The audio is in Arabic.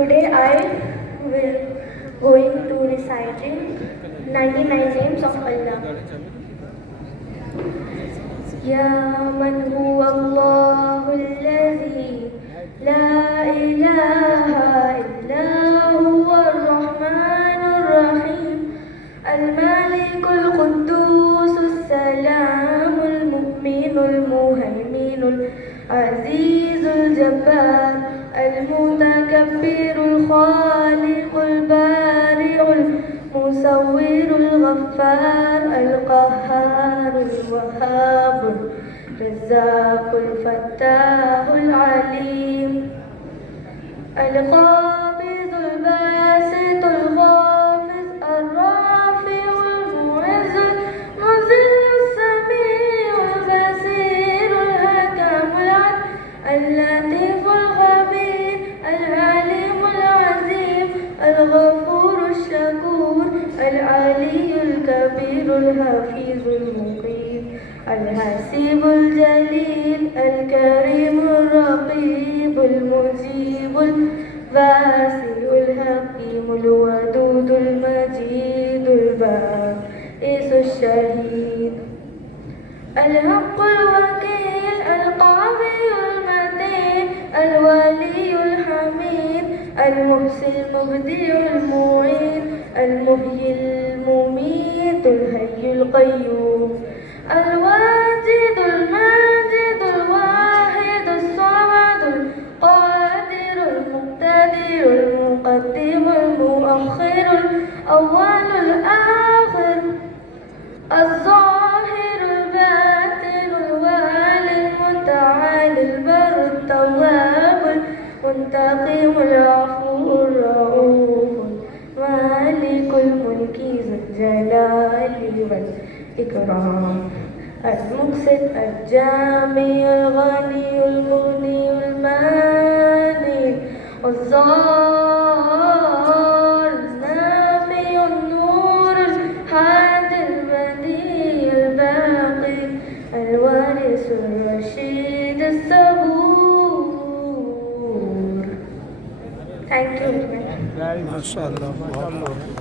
Today I will going to reciting 99 names of Allah. Ya man huwa Allahul la ilaha illa huwa ar-Rahmanur Rahim Al-Malikul Quddus Salamul Mu'minul Muhaiminul Azizul Jabbar المتكبر الخالق البارئ المصور الغفار القهار الوهاب الرزاق الفتاح العليم القابض الباسط الخافض الرافع المعز المذل السميع البصير الحكم العدل اللطيف الخبير العليم العظيم الغفور الشكور العلي الكبير الحفيظ المقيم الحسيب الجليل الكريم الرقيب المجيب الواسع الحكيم الودود المجيد البائس الشهيد الحق الوكيل القوي المتين الولي الحميد المحسن المبدع المعين المحيي المميت الحي القيوم الواجد الماجد الواحد الصمد القادر المقتدر المقدم المؤخر الأول الآخر الظاهر الباطن الوالي المتعالي البر التواب المنتقم العفو الرؤوف مالك الملك ذو الجلال والإكرام المقسط الجامع الغني المغني المانع الظاهر النافع النور الهادي البديع الباقي الوارث الرشيد الصبور. Thank you. ما شاء الله.